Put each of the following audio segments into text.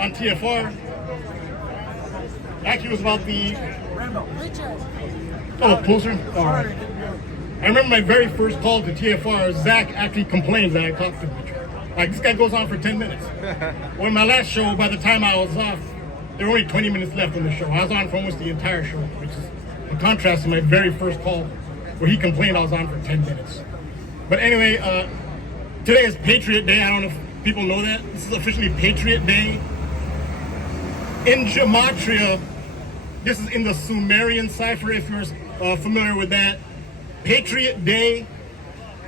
on TFR. Actually, it was about the Rambo. oh, closer. All right. I remember my very first call to TFR. Zach actually complained that I talked too much. Like, this guy goes on for 10 minutes. Well, in my last show, by the time I was off, there were only 20 minutes left on the show. I was on for almost the entire show, which is a contrast to my very first call, where he complained I was on for 10 minutes. But anyway, today is Patriot Day. I don't know if people know that. This is officially Patriot Day. In Gematria, this is in the Sumerian cipher, if you're familiar with that. Patriot Day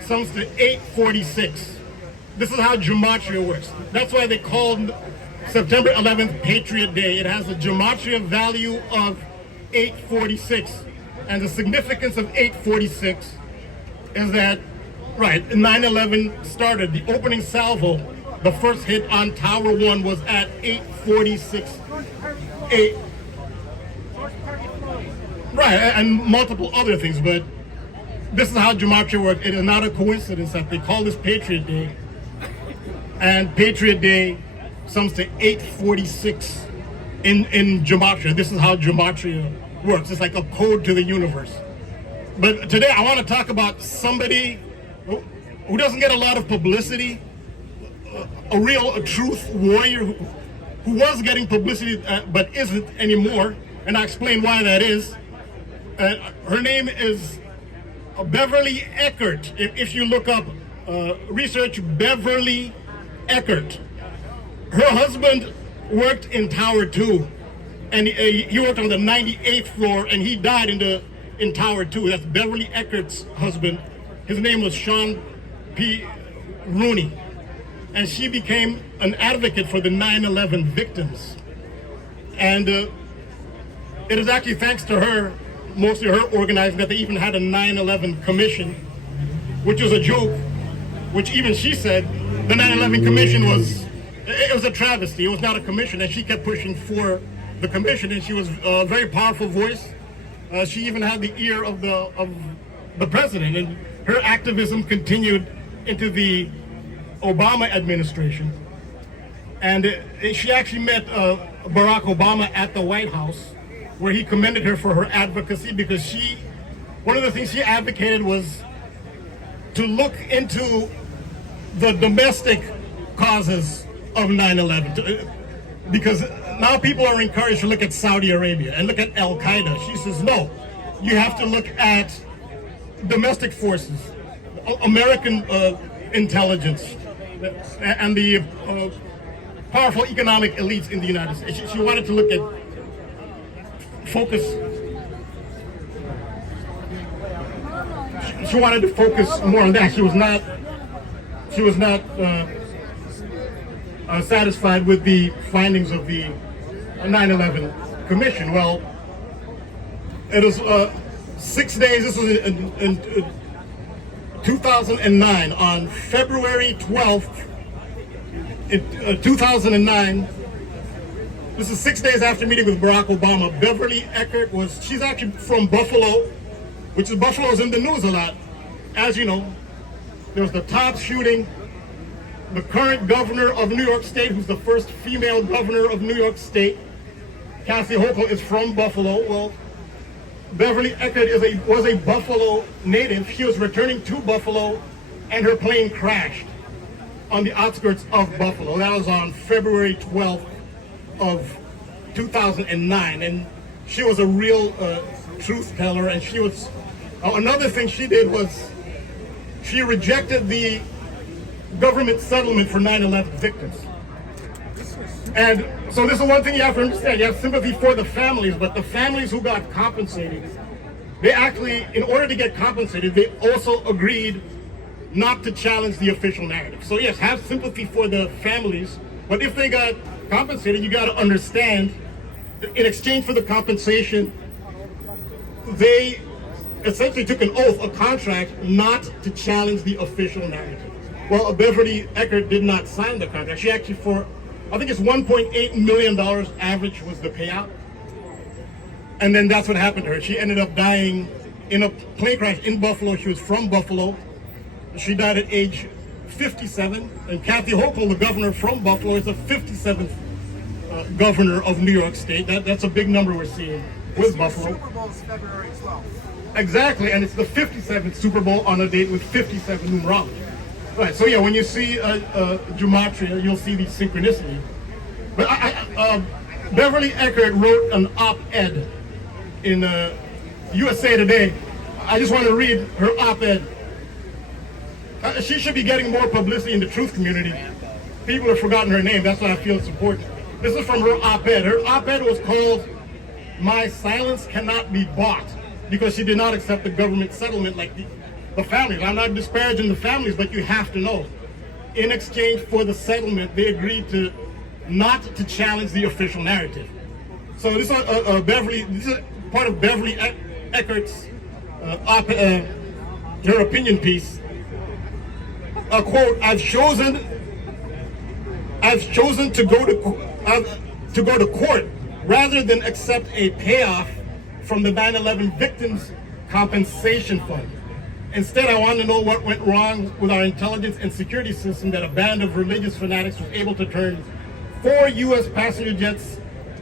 sums to 846. This is how Gematria works. That's why they called September 11th Patriot Day. It has a Gematria value of 846. And the significance of 846 is that, right, 9/11 started. The opening salvo, the first hit on Tower 1 was at 846. Right, and multiple other things, but this is how Gematria works. It is not a coincidence that they call this Patriot Day. And Patriot Day sums to 846 in Gematria. This is how Gematria works. It's like a code to the universe. But today I want to talk about somebody who doesn't get a lot of publicity, a truth warrior who was getting publicity but isn't anymore. And I'll explain why that is. Her name is Beverly Eckert. If you look up, research Beverly Eckert. Her husband worked in Tower 2, and he worked on the 98th floor, and he died in Tower 2. That's Beverly Eckert's husband. His name was Sean P. Rooney, and she became an advocate for the 9/11 victims. And it is actually thanks to her, mostly her organizing, that they even had a 9/11 commission, which was a joke, which even she said the 9/11 commission was a travesty. It was not a commission, and she kept pushing for the commission, and she was a very powerful voice. She even had the ear of the president, and her activism continued into the Obama administration. And she actually met Barack Obama at the White House, where he commended her for her advocacy, because one of the things she advocated was to look into the domestic causes of 9/11, because now people are encouraged to look at Saudi Arabia and look at Al Qaeda. She says, no, you have to look at domestic forces, American intelligence, and the powerful economic elites in the United States. She wanted to look at She wanted to focus more on that. She was not satisfied with the findings of the 9/11 Commission. Well, it was 6 days. This was in 2009, on February 12th, in 2009. This is 6 days after meeting with Barack Obama. Beverly Eckert she's actually from Buffalo, Buffalo is in the news a lot. As you know, there was the Todd shooting. The current governor of New York State, who's the first female governor of New York State, Kathy Hochul, is from Buffalo. Well, Beverly Eckert was a Buffalo native. She was returning to Buffalo, and her plane crashed on the outskirts of Buffalo. That was on February 12th of 2009, and she was a real truth teller. And she was another thing she did was she rejected the government settlement for 9/11 victims. And so this is one thing you have to understand. You have sympathy for the families, but the families who got compensated, they actually, in order to get compensated, they also agreed not to challenge the official narrative. So yes, have sympathy for the families, but if they got compensated, you got to understand, in exchange for the compensation, they essentially took an oath, a contract, not to challenge the official narrative. Well, Beverly Eckert did not sign the contract. She actually, I think it's $1.8 million average was the payout. And then that's what happened to her. She ended up dying in a plane crash in Buffalo. She was from Buffalo. She died at age 57. And Kathy Hochul, the governor from Buffalo, is the 57th governor of New York State. That's a big number we're seeing with Buffalo. Super Bowl is February 12th. Exactly, and it's the 57th Super Bowl on a date with 57 numerology. Right, so yeah, when you see Gematria, you'll see the synchronicity. But Beverly Eckert wrote an op-ed in USA Today. I just want to read her op-ed. She should be getting more publicity in the truth community. People have forgotten her name, that's why I feel it's important. This is from her op-ed. Her op-ed was called "My Silence Cannot Be Bought," because she did not accept the government settlement like the families. I'm not disparaging the families, but you have to know. In exchange for the settlement, they agreed to not to challenge the official narrative. So this is this is part of Beverly Eckert's her opinion piece. A quote: I've chosen to go to court rather than accept a payoff from the 9/11 Victims Compensation Fund. Instead, I want to know what went wrong with our intelligence and security system that a band of religious fanatics was able to turn 4 U.S. passenger jets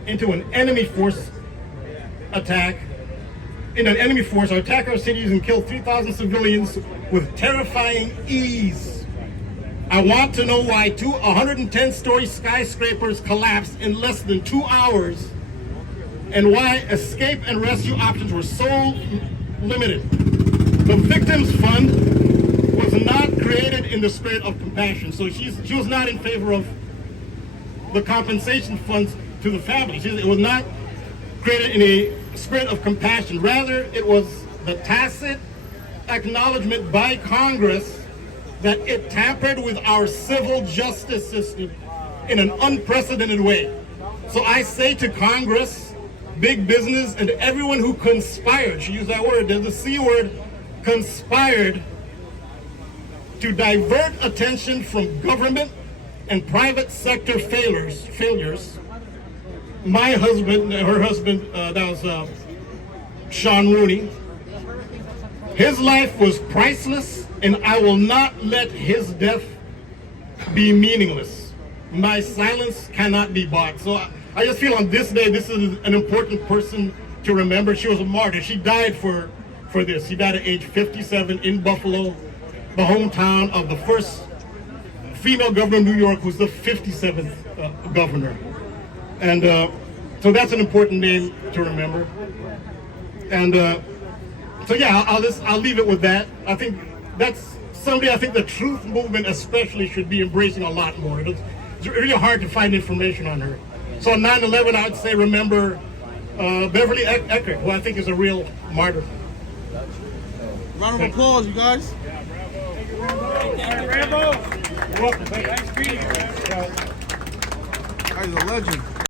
into an enemy force attack. In an enemy force, attack our cities and kill 3,000 civilians with terrifying ease. I want to know why 110-story skyscrapers collapsed in less than 2 hours, and why escape and rescue options were so limited. The Victims Fund was not created in the spirit of compassion, so she was not in favor of the compensation funds to the families. It was not created in a spirit of compassion. Rather, it was the tacit acknowledgement by Congress that it tampered with our civil justice system in an unprecedented way. So I say to Congress, big business, and everyone who conspired, she used that word, there's the C word, conspired to divert attention from government and private sector failures. My husband, her husband, that was Sean Rooney, his life was priceless, and I will not let his death be meaningless. My silence cannot be bought. So I just feel on this day, this is an important person to remember. She was a martyr. She died for this. She died at age 57 in Buffalo, the hometown of the first female governor of New York, who's the 57th governor. And so that's an important name to remember. And so yeah, I'll leave it with that. I think that's somebody I think the truth movement especially should be embracing a lot more. It's really hard to find information on her. So on 9/11, I would say remember Beverly Eckert, who I think is a real martyr. Round of applause, you guys. Rambo. You're welcome. Nice meeting you, man. That is a legend.